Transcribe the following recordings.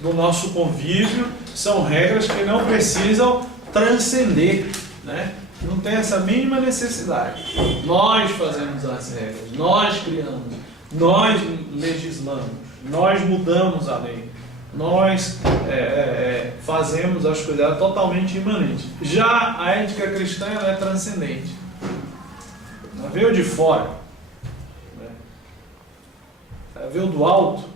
do nosso convívio, são regras que não precisam transcender, né? Não tem essa mínima necessidade. Nós fazemos as regras, nós criamos, nós legislamos, nós mudamos a lei, nós fazemos as coisas, ela é totalmente imanente. Já a ética cristã, ela é transcendente. Ela veio de fora, né? Ela veio do alto.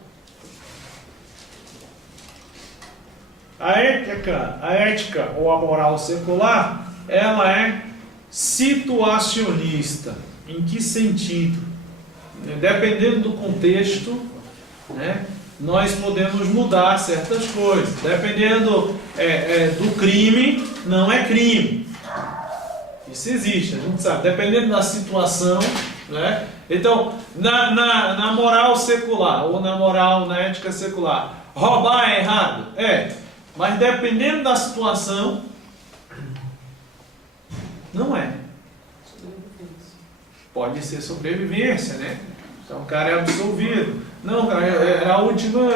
A ética ou a moral secular, ela é situacionista. Em que sentido? Dependendo do contexto, né, nós podemos mudar certas coisas. Dependendo do crime, não é crime. Isso existe, a gente sabe. Dependendo da situação, né? Então, na moral secular, ou na ética secular, roubar é errado? Mas dependendo da situação, não é. Pode ser sobrevivência, né? Então o cara é absolvido. Não, cara, a última,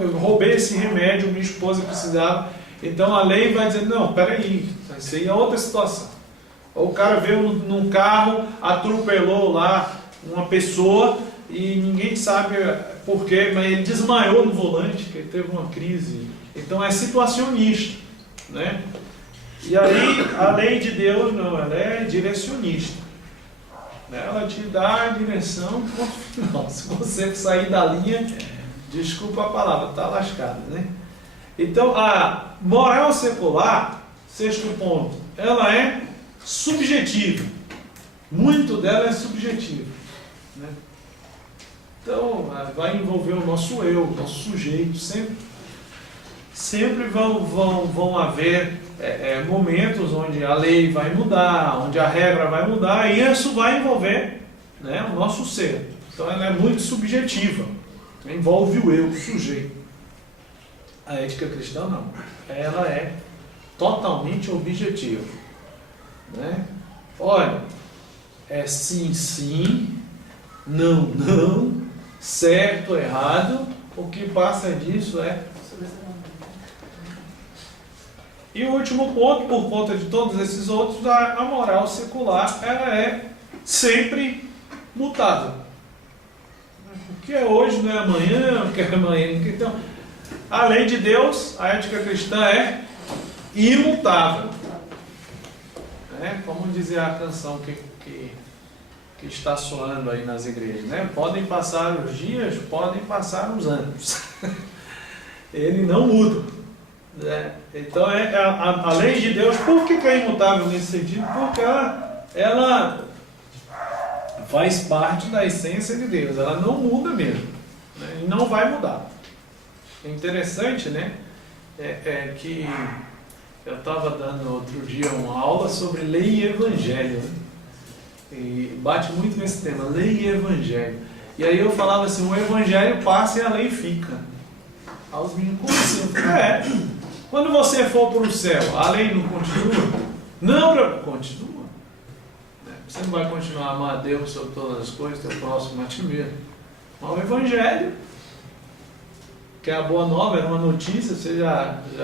eu roubei esse remédio, minha esposa precisava. Então a lei vai dizer, não, peraí, isso aí é outra situação. Ou o cara veio num carro, atropelou lá uma pessoa e ninguém sabe por quê, mas ele desmaiou no volante, porque ele teve uma crise. Então é situacionista, né? E aí a lei de Deus não, ela é direcionista. Ela te dá a direção ponto final. Se você sair da linha, desculpa a palavra, está lascado, né? Então a moral secular, sexto ponto, ela é subjetiva. Muito dela é subjetiva, né? Então vai envolver o nosso eu, o nosso sujeito, sempre vão haver momentos onde a lei vai mudar, onde a regra vai mudar, e isso vai envolver, né, o nosso ser. Então ela é muito subjetiva, envolve o eu, o sujeito. A ética cristã não, ela é totalmente objetiva, né? Olha, é sim, sim, não, não, certo, errado, o que passa disso é... E o último ponto, por conta de todos esses outros, a moral secular, ela é sempre mutável. O que é hoje não é amanhã, o que é amanhã. Então, a lei de Deus, a ética cristã é imutável. Como dizia a canção que está soando aí nas igrejas, né? Podem passar os dias, podem passar os anos. Ele não muda. Então a lei de Deus, por que é imutável nesse sentido? Porque ela faz parte da essência de Deus, ela não muda mesmo, né? E não vai mudar. É interessante, né? Que eu estava dando outro dia uma aula sobre lei e evangelho, né? E bate muito nesse tema, lei e evangelho. E aí eu falava assim, o evangelho passa e a lei fica. Aí os meninos, como assim? Quando você for para o céu, a lei não continua? Não, continua. Você não vai continuar a amar a Deus sobre todas as coisas, teu próximo a ti mesmo. Mas o evangelho, que é a boa nova, era uma notícia,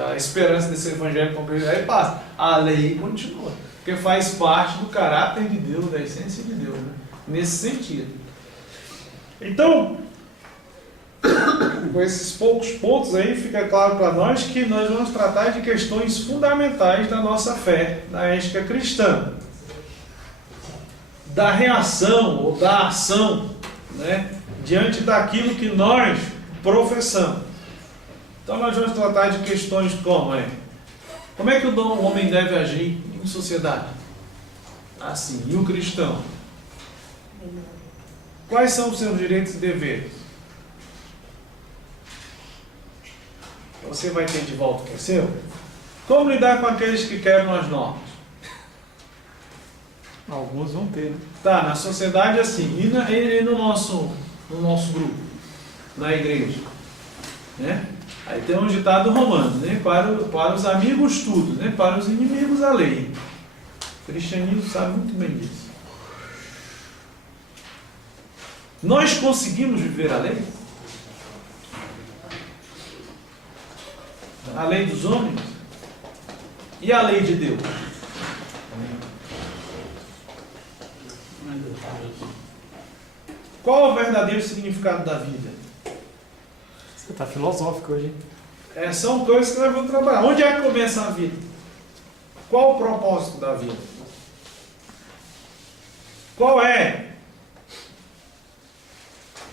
a esperança desse evangelho concluído, aí passa. A lei continua, porque faz parte do caráter de Deus, da essência de Deus, né? Nesse sentido. Então, com esses poucos pontos aí, fica claro para nós que nós vamos tratar de questões fundamentais da nossa fé, da ética cristã. Da reação ou da ação, né, diante daquilo que nós professamos. Então nós vamos tratar de questões como é que o homem deve agir em sociedade? Assim, e o cristão? Quais são os seus direitos e deveres? Você vai ter de volta o que é seu? Como lidar com aqueles que quebram as normas? Alguns vão ter, né? Tá, na sociedade assim, e no nosso grupo, na igreja, né? Aí tem um ditado romano, né? Para os amigos tudo, né? Para os inimigos a lei. O cristianismo sabe muito bem disso. Nós conseguimos viver a lei? A lei dos homens? E a lei de Deus? Qual é o verdadeiro significado da vida? Você está filosófico hoje, hein? São coisas que nós vamos trabalhar. Onde é que começa a vida? Qual o propósito da vida? Qual é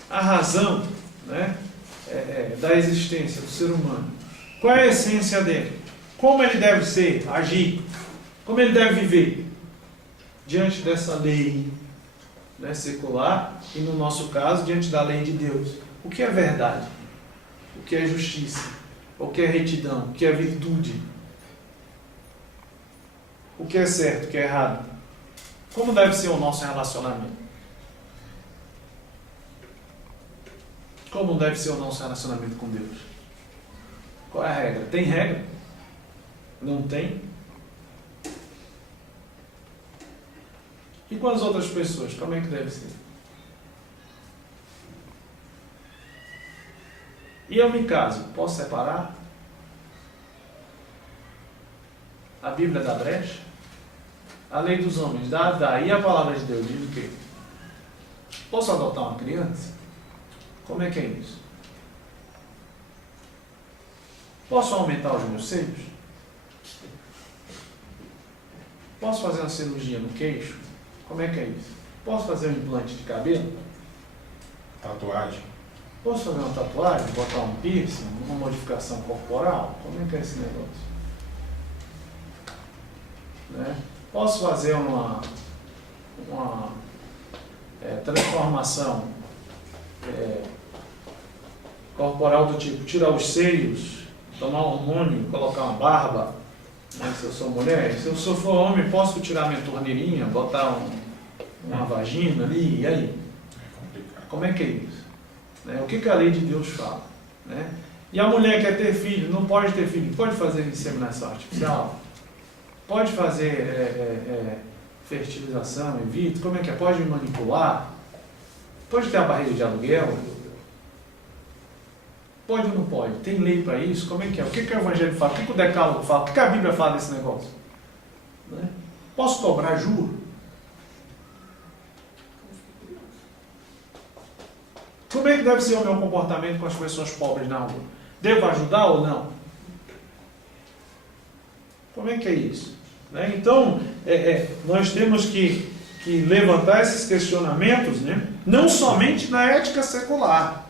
a razão, né, da existência do ser humano? Qual é a essência dele? Como ele deve ser, agir? Como ele deve viver? Diante dessa lei, né, secular e, no nosso caso, diante da lei de Deus. O que é verdade? O que é justiça? O que é retidão? O que é virtude? O que é certo? O que é errado? Como deve ser o nosso relacionamento? Como deve ser o nosso relacionamento com Deus? Qual é a regra? Tem regra? Não tem? E com as outras pessoas, como é que deve ser? E eu me caso, posso separar? A Bíblia dá brecha? A lei dos homens dá. E a palavra de Deus diz o quê? Posso adotar uma criança? Como é que é isso? Posso aumentar os meus seios? Posso fazer uma cirurgia no queixo? Como é que é isso? Posso fazer um implante de cabelo? Tatuagem. Posso fazer uma tatuagem? Botar um piercing? Uma modificação corporal? Como é que é esse negócio? Né? Posso fazer uma transformação corporal do tipo tirar os seios, tomar um hormônio, colocar uma barba, né, se eu sou mulher? Se eu for homem, posso tirar minha torneirinha, botar uma vagina ali, e aí? Como é que é isso? Né? O que a lei de Deus fala? Né? E a mulher quer ter filho, não pode ter filho, pode fazer inseminação artificial? Pode fazer fertilização, in vitro? Como é que é? Pode manipular? Pode ter a barriga de aluguel? Pode ou não pode? Tem lei para isso? Como é que é? O que o Evangelho fala? O que o Decálogo fala? O que a Bíblia fala desse negócio? Né? Posso cobrar juro? Como é que deve ser o meu comportamento com as pessoas pobres na rua? Devo ajudar ou não? Como é que é isso? Né? Então, nós temos que levantar esses questionamentos, né? Não somente na ética secular,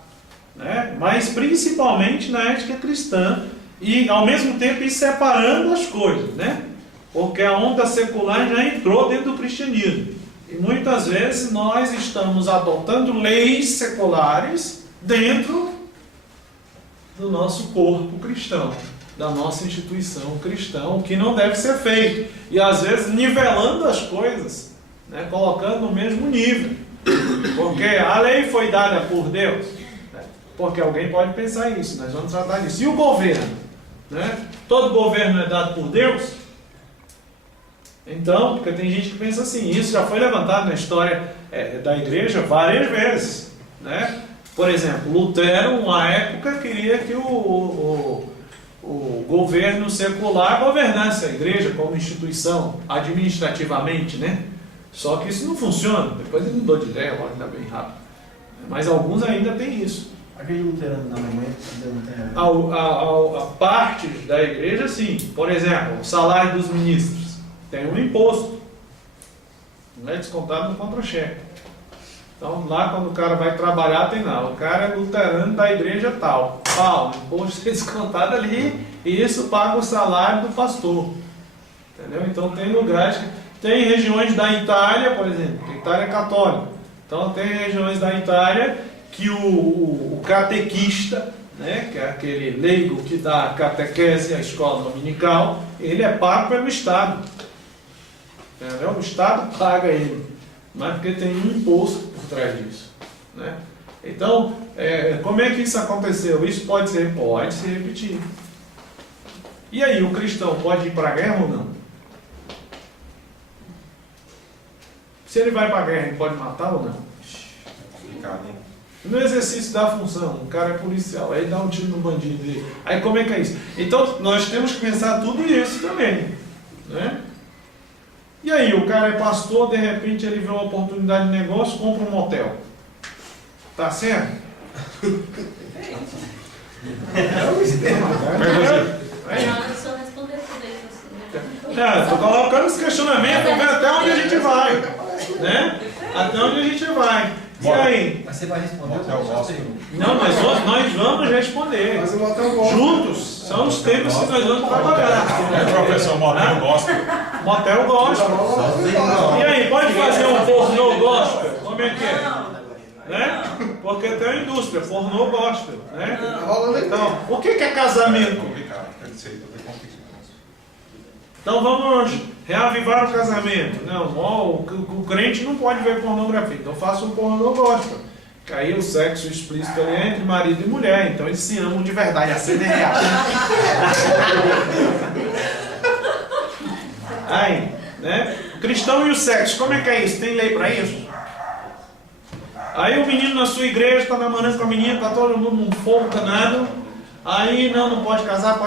né? Mas principalmente na ética cristã, e ao mesmo tempo ir separando as coisas, né? Porque a onda secular já entrou dentro do cristianismo. E muitas vezes nós estamos adotando leis seculares dentro do nosso corpo cristão, da nossa instituição cristã, o que não deve ser feito. E às vezes nivelando as coisas, né, colocando no mesmo nível. Porque a lei foi dada por Deus. Né? Porque alguém pode pensar isso, nós vamos tratar disso. E o governo? Né? Todo governo é dado por Deus? Então, porque tem gente que pensa assim, isso já foi levantado na história da igreja várias vezes. Né? Por exemplo, Lutero, uma época, queria que o governo secular governasse a igreja como instituição, administrativamente, né? Só que isso não funciona. Depois ele mudou de ideia, agora está bem rápido. Mas alguns ainda têm isso. Aquele luterano na Alemanha não tem A parte da igreja, sim. Por exemplo, o salário dos ministros tem um imposto. Não é descontado no contra-cheque. Então, lá quando o cara vai trabalhar, tem lá. O cara é luterano da igreja tal. O imposto é descontado ali e isso paga o salário do pastor. Entendeu? Então, tem lugares que... Tem regiões da Itália, por exemplo, que a Itália é católica. Então, tem regiões da Itália que o catequista, né, que é aquele leigo que dá a catequese, a escola dominical, ele é pago pelo Estado. Entendeu? O Estado paga ele, mas porque tem um imposto por trás disso. Né? Então, como é que isso aconteceu? Isso pode se repetir. E aí, o cristão pode ir para a guerra ou não? Se ele vai para a guerra, ele pode matar ou não? Complicado, hein? No exercício da função, o cara é policial, aí dá um tiro no bandido dele. Aí como é que é isso? Então nós temos que pensar tudo isso também, né? E aí, o cara é pastor, de repente ele vê uma oportunidade de negócio, compra um motel. Tá certo? Estou colocando esse questionamento, vamos ver até onde a gente vai, né? Até onde a gente vai. E aí? Mas você vai responder? Não, mas nós vamos responder. Juntos. São os temas que nós vamos trabalhar. Professor, motel gospel. Motel gospel. E aí, pode fazer um pornô gospel? Como é que é? Né? Porque tem a indústria, pornô gospel. Né? Então, o que é casamento? Então vamos reavivar o casamento. Não, o crente não pode ver pornografia. Então faça um pornô gospel. Que aí o sexo explícito ali é entre marido e mulher. Então eles se amam de verdade. A cena é real. Aí, né? O cristão e o sexo, como é que é isso? Tem lei para isso? Aí o menino na sua igreja está namorando com a menina, está todo mundo num fogo danado. Aí não pode casar,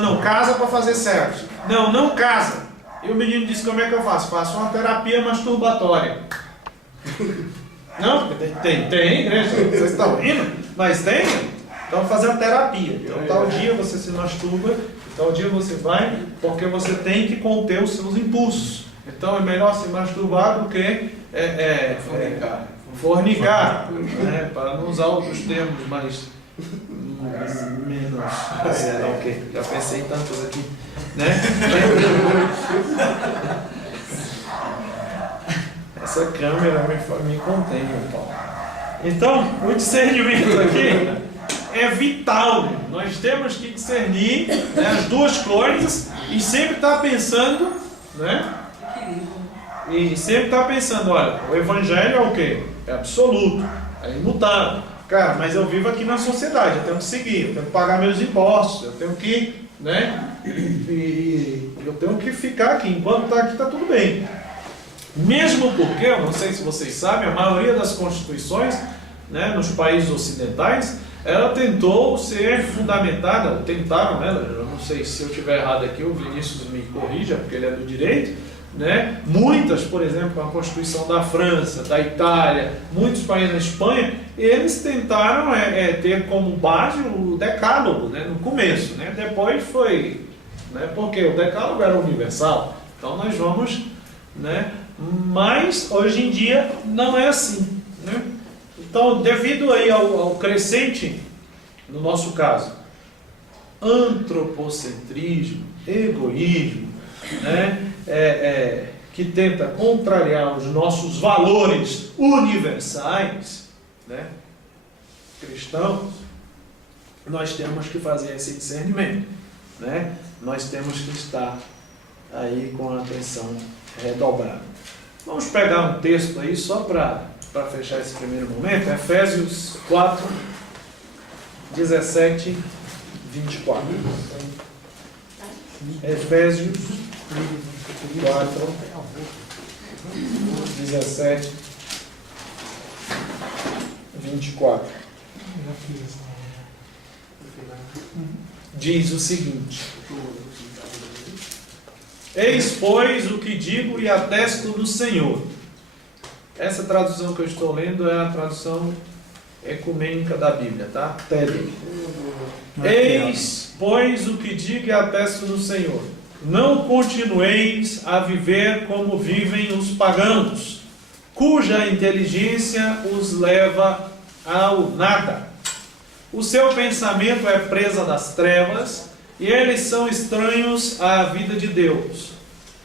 não, casa para fazer sexo. Não casa. E o menino disse, como é que eu faço? Faço uma terapia masturbatória. Não, tem igreja, vocês estão rindo, mas tem. Então fazer uma terapia. Então tal dia você se masturba, tal dia você vai, porque você tem que conter os seus impulsos. Então é melhor se masturbar do que fornicar, né? Para não usar outros termos mais menos, sei lá o que. Já pensei em tantos aqui, né? Essa câmera me contém, meu Paulo. Então, o discernimento aqui é vital. Nós temos que discernir, né, as duas coisas e sempre estar pensando, né? E sempre estar pensando, olha, o evangelho é o quê? É absoluto, é imutável. Cara, mas eu vivo aqui na sociedade, eu tenho que seguir, eu tenho que pagar meus impostos, eu tenho que, né? E eu tenho que ficar aqui, enquanto está aqui está tudo bem. Mesmo porque, eu não sei se vocês sabem, a maioria das constituições, né, nos países ocidentais, ela tentou ser fundamentada, tentaram, né? Eu não sei se eu estiver errado aqui, o Vinícius me corrija, porque ele é do direito, né? Muitas, por exemplo, a Constituição da França, da Itália, muitos países da Espanha, eles tentaram ter como base o decálogo, né? No começo, né? Depois foi, né? Porque o decálogo era universal, então nós vamos, né? Mas hoje em dia não é assim, né? Então, devido aí ao crescente, no nosso caso, antropocentrismo, egoísmo, né? Que tenta contrariar os nossos valores universais, né, cristãos, nós temos que fazer esse discernimento, né? Nós temos que estar aí com a atenção redobrada. Vamos pegar um texto aí só para fechar esse primeiro momento, Efésios 4, 17, 24. Efésios 4, 17, 24. Diz o seguinte: eis, pois, o que digo e atesto do Senhor. Essa tradução que eu estou lendo é a tradução ecumênica da Bíblia, tá? TED. Eis, pois, o que digo e atesto do Senhor. Não continueis a viver como vivem os pagãos, cuja inteligência os leva ao nada. O seu pensamento é presa das trevas, e eles são estranhos à vida de Deus,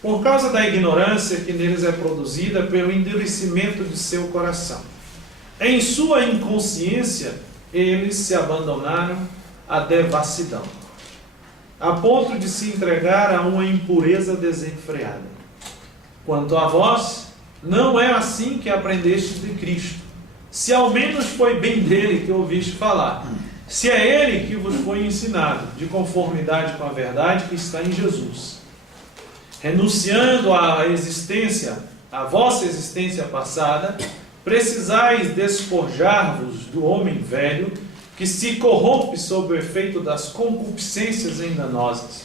por causa da ignorância que neles é produzida pelo endurecimento de seu coração. Em sua inconsciência, eles se abandonaram à devassidão, a ponto de se entregar a uma impureza desenfreada. Quanto a vós, não é assim que aprendeste de Cristo, se ao menos foi bem dele que ouviste falar, se é ele que vos foi ensinado, de conformidade com a verdade que está em Jesus, renunciando à vossa existência passada, Precisais despojar-vos do homem velho, que se corrompe sob o efeito das concupiscências enganosas.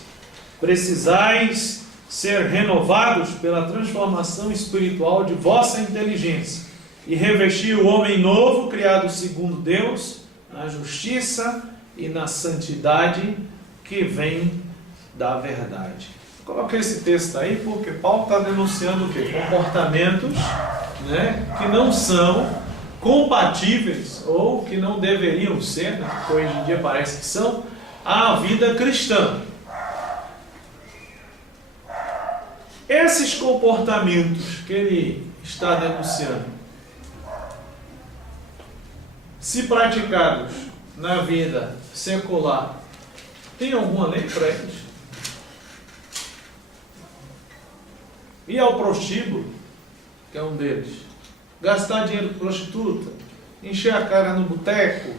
Precisais ser renovados pela transformação espiritual de vossa inteligência e revestir o homem novo, criado segundo Deus, na justiça e na santidade que vem da verdade. Coloquei esse texto aí porque Paulo está denunciando o quê? Comportamentos, né, que não são compatíveis ou que não deveriam ser, né, que hoje em dia parece que são, à vida cristã. Esses comportamentos que ele está denunciando, se praticados na vida secular, tem alguma lei para eles? E ao prostíbulo, que é um deles, gastar dinheiro com prostituta, encher a cara no boteco,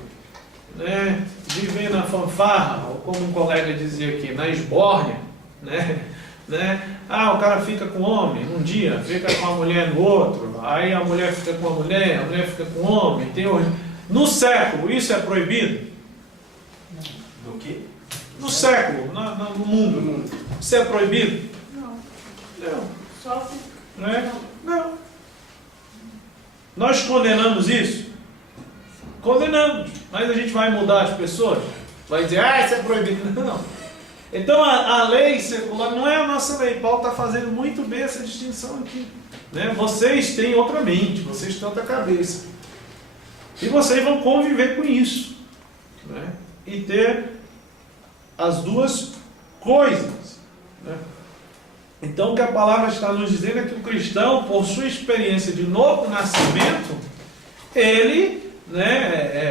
né, viver na fanfarra, ou como um colega dizia aqui, na esbórnia, né? O cara fica com o homem num dia, fica com a mulher no outro, aí a mulher fica com a mulher fica com o homem. No século, isso é proibido? Do quê? No século, no mundo, isso é proibido? Não. Só Não é? Não. Nós condenamos isso? Condenamos. Mas a gente vai mudar as pessoas? Vai dizer, isso é proibido? Não. Então a lei secular não é a nossa lei. Paulo está fazendo muito bem essa distinção aqui. Né? Vocês têm outra mente, vocês têm outra cabeça. E vocês vão conviver com isso. Né? E ter as duas coisas. Né? Então o que a palavra está nos dizendo é que o cristão, por sua experiência de novo nascimento, ele,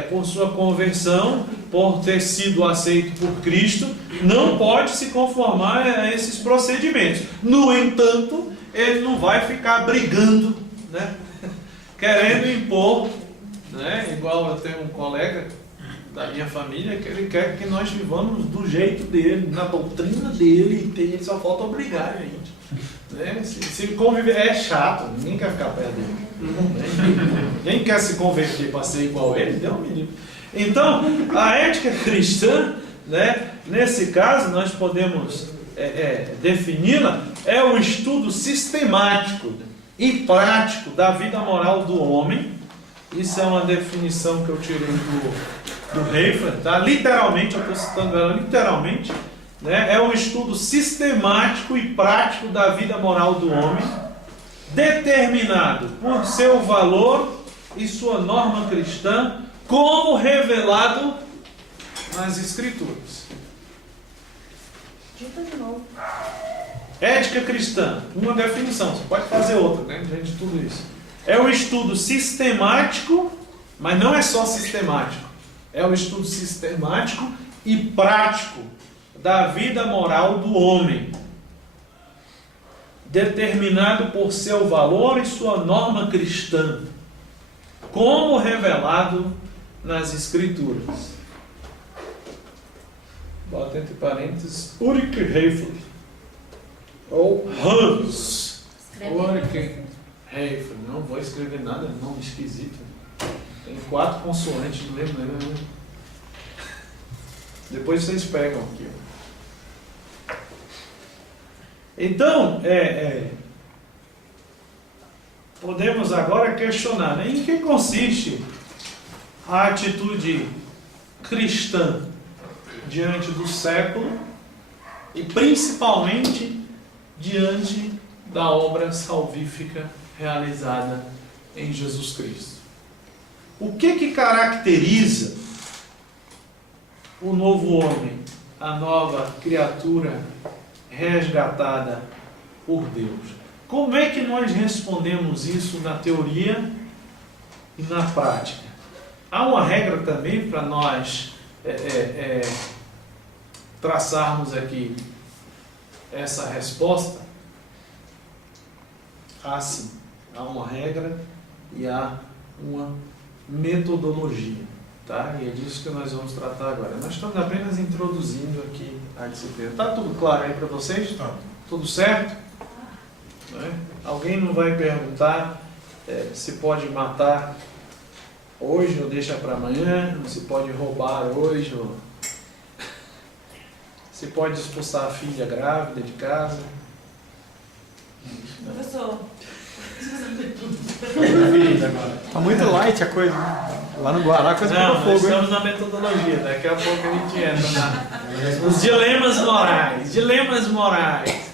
por sua conversão, por ter sido aceito por Cristo, não pode se conformar a esses procedimentos. No entanto, ele não vai ficar brigando, né? Querendo impor, né? Igual eu tenho um colega da minha família que ele quer que nós vivamos do jeito dele, na doutrina dele, e ele só falta obrigar a gente. Né? Se conviver é chato, ninguém quer ficar perto dele. Ninguém quer se converter para ser igual a ele, deu um menino. Então, a ética cristã, né, nesse caso, nós podemos defini-la, é o estudo sistemático e prático da vida moral do homem. Isso é uma definição que eu tirei do Reifler, tá? Literalmente, eu estou citando ela literalmente, né? É um estudo sistemático e prático da vida moral do homem, determinado por seu valor e sua norma cristã, como revelado nas Escrituras. Dita de novo. Ética cristã, uma definição, você pode fazer outra, né? Diante de tudo isso. É um estudo sistemático, mas não é só sistemático. É um estudo sistemático e prático da vida moral do homem, determinado por seu valor e sua norma cristã, como revelado nas Escrituras. Bota entre parênteses Ulrich Reifler ou Hans Ulrich Reifler. Não vou escrever nada, nome esquisito. Tem 4 consoantes, não lembro, né? Depois vocês pegam aqui. Então, podemos agora questionar, né? Em que consiste a atitude cristã diante do século e principalmente diante da obra salvífica realizada em Jesus Cristo. O que caracteriza o novo homem, a nova criatura resgatada por Deus? Como é que nós respondemos isso na teoria e na prática? Há uma regra também para nós traçarmos aqui essa resposta? Há sim, há uma regra e há uma metodologia, tá? E é disso que nós vamos tratar agora. Nós estamos apenas introduzindo aqui a disciplina. Está tudo claro aí para vocês? Tá. Tudo certo? Alguém não vai perguntar se pode matar hoje ou deixa para amanhã, se pode roubar hoje ou se pode expulsar a filha grávida de casa. Professor, Tá muito light a coisa. Lá no Guará a coisa Não, ficou nós fogo, hein? estamos na metodologia, daqui a pouco a gente entra nos dilemas morais. Dilemas morais.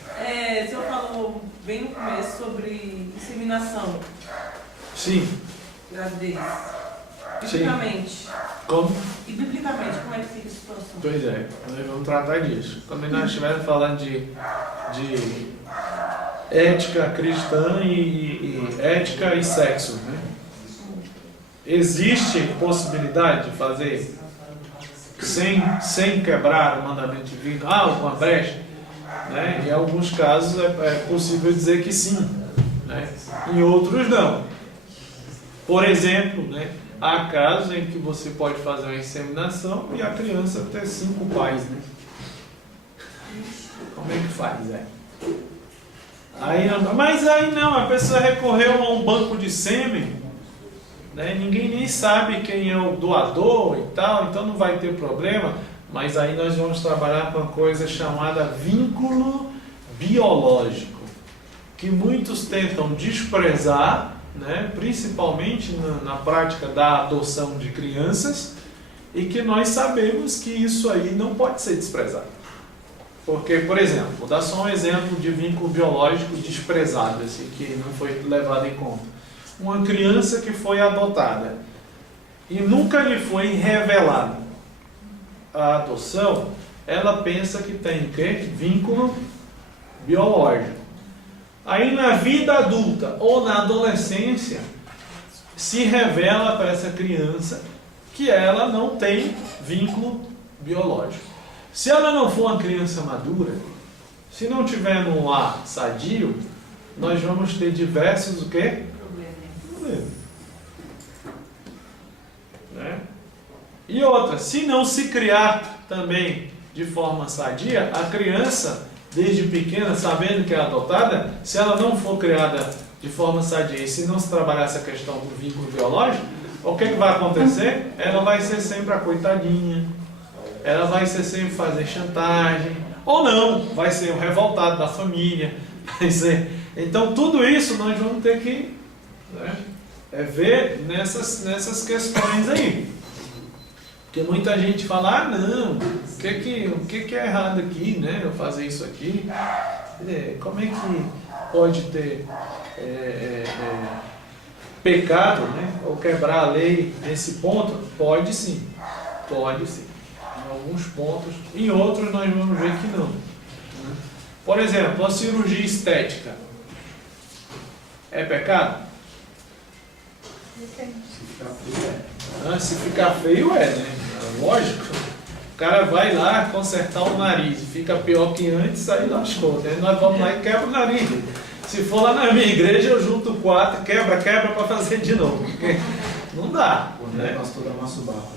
o senhor falou bem no começo sobre inseminação, Sim. gravidez. Sim. Biblicamente. Como? E biblicamente, como é que fica a situação? Pois é, nós vamos tratar disso. Quando nós estivermos falando de ética cristã e ética e sexo, né? Existe possibilidade de fazer sem quebrar o mandamento divino? Alguma brecha? Né? Em alguns casos é possível dizer que sim, né? Em outros não. Por exemplo, né? Há casos em que você pode fazer uma inseminação e a criança ter 5 pais, né? Como é que faz, Mas aí não, a pessoa recorreu a um banco de sêmen, né? Ninguém nem sabe quem é o doador e tal, então não vai ter problema. Mas aí nós vamos trabalhar com uma coisa chamada vínculo biológico, que muitos tentam desprezar, né? Principalmente na prática da adoção de crianças, e que nós sabemos que isso aí não pode ser desprezado. Porque, por exemplo, vou dar só um exemplo de vínculo biológico desprezado, assim, que não foi levado em conta. Uma criança que foi adotada e nunca lhe foi revelada a adoção, ela pensa que tem o quê? Vínculo biológico. Aí na vida adulta ou na adolescência, se revela para essa criança que ela não tem vínculo biológico. Se ela não for uma criança madura, se não tiver num lar sadio, nós vamos ter diversos o quê? Problemas. Né? E outra, se não se criar também de forma sadia, a criança, desde pequena, sabendo que é adotada, se ela não for criada de forma sadia e se não se trabalhar essa questão do vínculo biológico, o que vai acontecer? Ela vai ser sempre a coitadinha, ela vai ser sempre fazer chantagem, ou não, vai ser o revoltado da família, vai ser. Então tudo isso nós vamos ter que, né, ver nessas questões aí. Porque muita gente fala, não, o que é errado aqui, né? Eu fazer isso aqui. Como é que pode ter pecado, né? Ou quebrar a lei nesse ponto? Pode sim, pode sim. Em alguns pontos, em outros nós vamos ver que não. Por exemplo, a cirurgia estética é pecado? Se ficar feio né? Lógico. O cara vai lá consertar o nariz, fica pior que antes, aí lascou. Né? Nós vamos lá e quebra o nariz. Se for lá na minha igreja, eu junto 4, quebra para fazer de novo. Porque não dá. O negócio todo amassa o barro.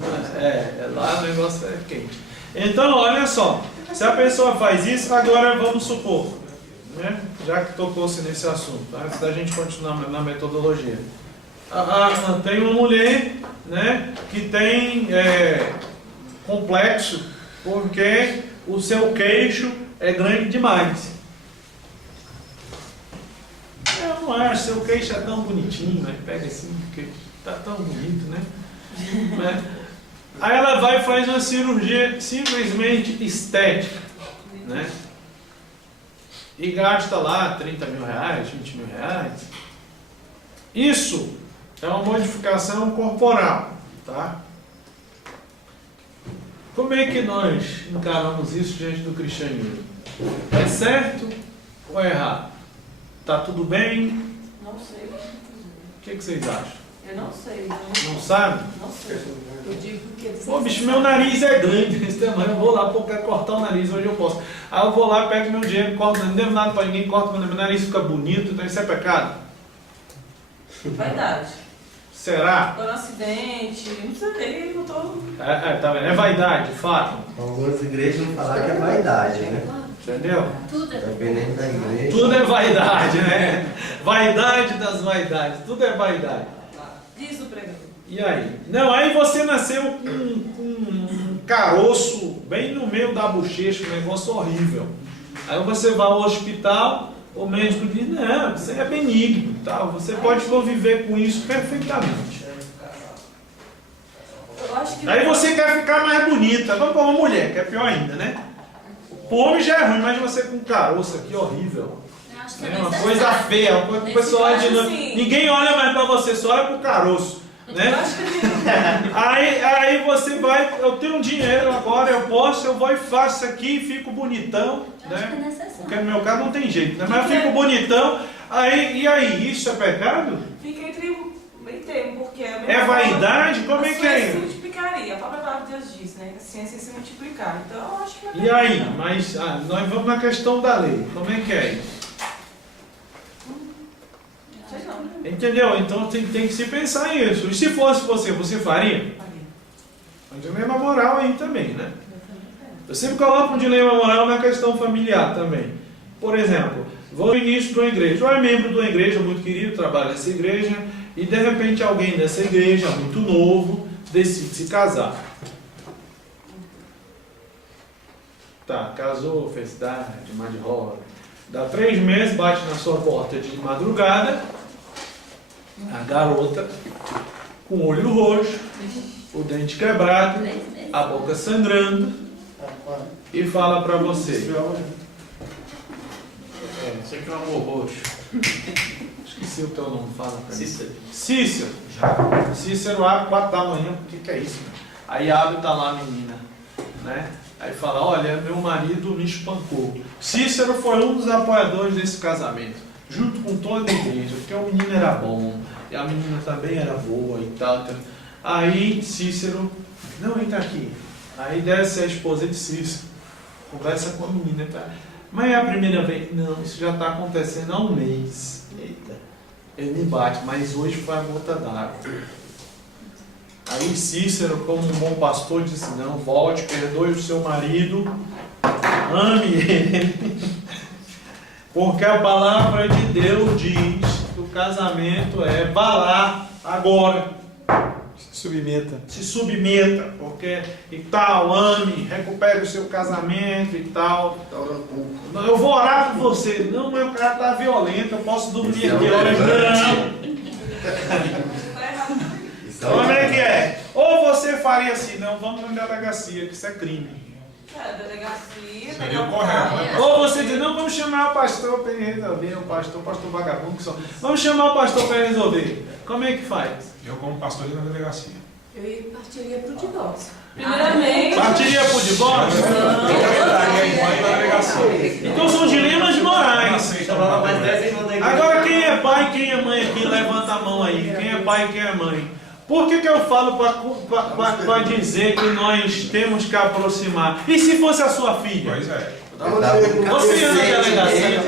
Lá o negócio é quente. Então, olha só. Se a pessoa faz isso, agora vamos supor, né? Já que tocou-se nesse assunto, antes da gente continuar na metodologia. Tem uma mulher, né, que tem complexo porque o seu queixo é grande demais. Eu não acho, seu queixo é tão bonitinho, né? Pega assim, porque tá tão bonito, né? Aí ela vai e faz uma cirurgia simplesmente estética, né? E gasta lá 30 mil reais, 20 mil reais. Isso é uma modificação corporal, tá? Como é que nós encaramos isso diante do cristianismo? É certo ou é errado? Tá tudo bem? Não sei. O que vocês acham? Eu não sei. Não sabe? Não sei. Eu digo que... Pô, bicho, meu nariz é grande desse tamanho, eu vou lá, pô, quero cortar o nariz, hoje eu posso. Aí eu vou lá, pego meu dinheiro, corto, não devo nada pra ninguém, corto meu nariz, fica bonito, então isso é pecado? Vaidade. Será? Foi um acidente, não sei, não tô... Tá vendo? É vaidade, fato. Algumas igrejas vão falar que é vaidade, né? Entendeu? Tudo é Dependendo da igreja. Tudo é vaidade, né? Vaidade das vaidades, tudo é vaidade. Diz o pregador. E aí? Não, aí você nasceu com um caroço bem no meio da bochecha, um negócio horrível. Aí você vai ao hospital, o médico diz, não, você é benigno, tal. Você pode conviver com isso perfeitamente. Eu acho que Aí você quer ficar mais bonita, vamos para uma mulher, que é pior ainda, né? O homem já é ruim, mas você com um caroço aqui horrível. Eu acho que É uma coisa feia, uma coisa que o pessoal olha de novo. Ninguém olha mais pra você, só olha pro caroço. Eu Né? acho que Aí você vai, eu tenho dinheiro agora, eu vou e faço isso aqui, fico bonitão. Eu acho que é Né? necessário. Porque no meu caso não tem jeito, né? Mas eu fico bonitão. E aí, isso é pecado? fica entre o meio termo, porque a É vaidade? Como é que é? se multiplicaria. A própria palavra de Deus diz, né? A ciência se multiplicar. Então eu acho que não é E aí? pecado, não. Mas nós vamos na questão da lei. Como é que é? Sei não. Entendeu? Então tem que se pensar nisso. E se fosse você faria? Um dilema moral aí também, né? Eu sempre coloco um dilema moral na questão familiar também. Por exemplo, vou ministro de uma igreja, ou é membro de uma igreja muito querido, trabalha nessa igreja, e de repente alguém dessa igreja, muito novo, decide se casar. Tá, casou, felicidade, mar de roda. Dá 3 meses, bate na sua porta de madrugada, a garota, com o olho roxo, o dente quebrado, 3 meses. a boca sangrando, e fala pra você. Você que é um amor roxo. Esqueci o teu nome, fala pra mim. Cícero. Cícero abre 4 da manhã, o que é isso? Aí abre e tá lá a menina, né? Aí fala, olha, meu marido me espancou. Cícero foi um dos apoiadores desse casamento, junto com toda a igreja, porque o menino era bom, e a menina também era boa e tal. Aí Cícero, não, entra aqui. Aí desce a esposa de Cícero, conversa com a menina, tá? Mas é a primeira vez? Não, isso já está acontecendo há um mês. Eita, ele me bate, mas hoje foi a gota d'água. Aí Cícero, como um bom pastor, disse, não, volte, perdoe o seu marido, ame ele. Porque a palavra de Deus diz que o casamento é vá lá agora. Submeta. Se submeta, porque e tal, ame, recupere o seu casamento e tal. Não, eu vou orar por você. Não, meu cara tá violento, eu posso dormir aqui horas. Não. Como é que é? Ou você faria assim, não, vamos na delegacia, que isso é crime. É, delegacia. Seria o correto, né? Ou você diz, não, vamos chamar o pastor para resolver, o pastor vagabundo que só. Vamos chamar o pastor para resolver. Como é que faz? Eu, como pastor, ia na delegacia. Eu partiria para o divórcio. Primeiramente. Partiria por divórcio? Eu daria enquanto na delegacia. Então são dilemas morais. Chamava mais 10 irmãos da igreja. Agora quem é pai e quem é mãe aqui, levanta a mão aí. Quem é pai e quem é mãe? Por que eu falo para dizer que nós temos que aproximar? E se fosse a sua filha? Pois é. Você ia na delegacia?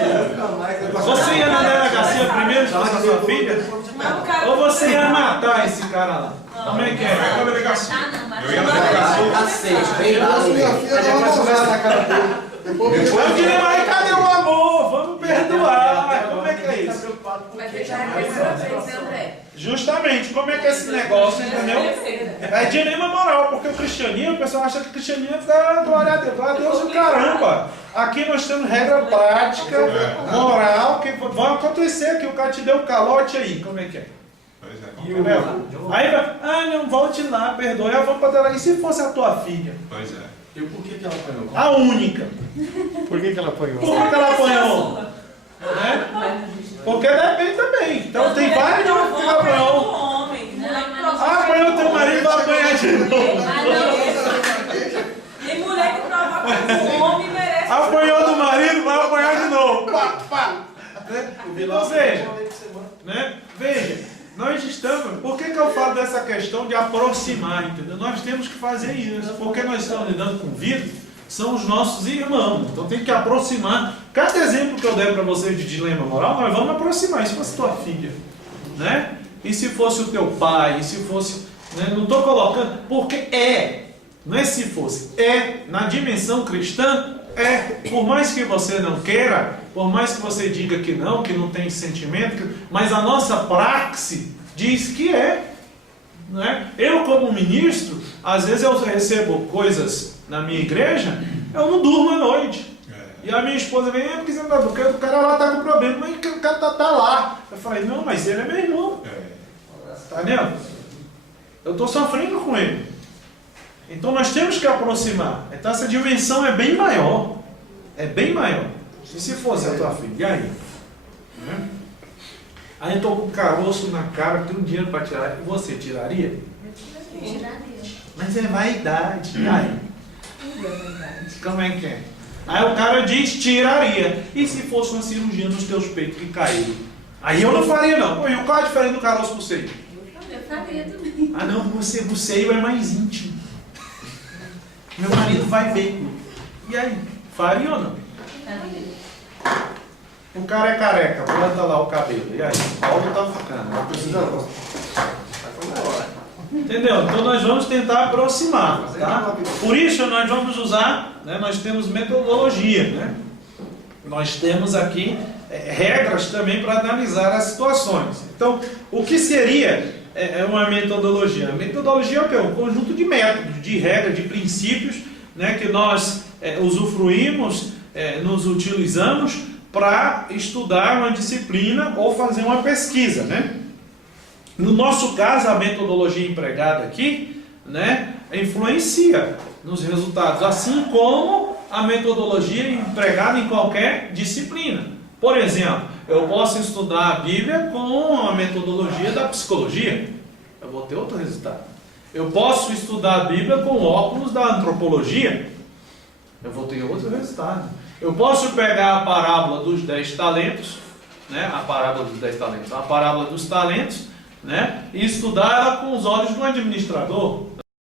Você ia na delegacia primeiro se fosse a sua filha? Não, cara. Ou você ia matar esse cara lá? Como é que Eu ia é? na delegacia. Ah, não, mas Eu ia na delegacia. Aceite, bem lá no meio. Eu diria, mas cadê o amor? Vamos perdoar. Como é que é isso? Vai deixar a primeira vez, né, André? Justamente, como é que é esse negócio, entendeu? É dilema moral, porque o cristianismo, o pessoal acha que o cristianismo dá glória a Deus o caramba. Aqui nós temos regra prática, moral, que vai acontecer, que o cara te deu um calote aí, como é que é? Pois é. Entendeu? Aí vai, não, volte lá, perdoe, eu vou pra delegacia. E se fosse a tua filha? Pois é. E por que ela apanhou? A única. Por que ela apanhou? Por que ela apanhou? Né? Porque depende também. Então tem vários que ela apanhou. Ah, apanhou teu marido, vai apanhar de novo. Tem mulher que provoca com o homem merece. Apanhou do marido, vai apanhar de novo. Pá, pá. Né? Então veja, né? Veja, nós estamos. Por que eu falo dessa questão de aproximar, entendeu? Nós temos que fazer isso, porque nós estamos lidando com vida, são os nossos irmãos. Então tem que aproximar. Cada exemplo que eu der para vocês de dilema moral, nós vamos aproximar. E se fosse tua filha, né? E se fosse o teu pai, e se fosse, né? Não estou colocando, porque Não é se fosse, é na dimensão cristã, é. Por mais que você não queira, por mais que você diga que não tem sentimento, mas a nossa praxe diz que é. Não é? Eu, como ministro, às vezes eu recebo coisas na minha igreja, eu não durmo à noite. E a minha esposa vem, porque o cara lá está com problema, mas o cara tá lá. Eu falei, não, mas ele é meu irmão. Tá vendo? Eu estou sofrendo com ele. Então nós temos que aproximar. Então essa dimensão é bem maior. É bem maior. E se fosse a tua filha? E aí? Né? Aí eu estou com caroço na cara, tenho dinheiro para tirar. E você tiraria? Tiraria. Mas é vaidade. E aí? Como é que é? Aí o cara diz, tiraria. E se fosse uma cirurgia nos teus peitos que caíram? Aí eu não faria não. Pô, e qual a diferença do caroço pro seio? Eu faria também. Ah não, o seio é mais íntimo. Meu marido vai ver. E aí? Faria ou não? O cara é careca, planta lá o cabelo. E aí? Paulo tá ficando. Entendeu? Então nós vamos tentar aproximar, tá? Por isso nós vamos usar, né, nós temos metodologia, né? Nós temos aqui regras também para analisar as situações. Então, o que seria uma metodologia? A metodologia é o quê? Um conjunto de métodos, de regras, de princípios, né, que nós usufruímos, nos utilizamos para estudar uma disciplina ou fazer uma pesquisa, né? No nosso caso, a metodologia empregada aqui, né, influencia nos resultados, assim como a metodologia empregada em qualquer disciplina. Por exemplo, eu posso estudar a Bíblia com a metodologia da psicologia, eu vou ter outro resultado. Eu posso estudar a Bíblia com óculos da antropologia, eu vou ter outro resultado. Eu posso pegar a parábola dos 10 talentos, né, a parábola dos 10 talentos, a parábola dos talentos, né, e estudar ela com os olhos do administrador.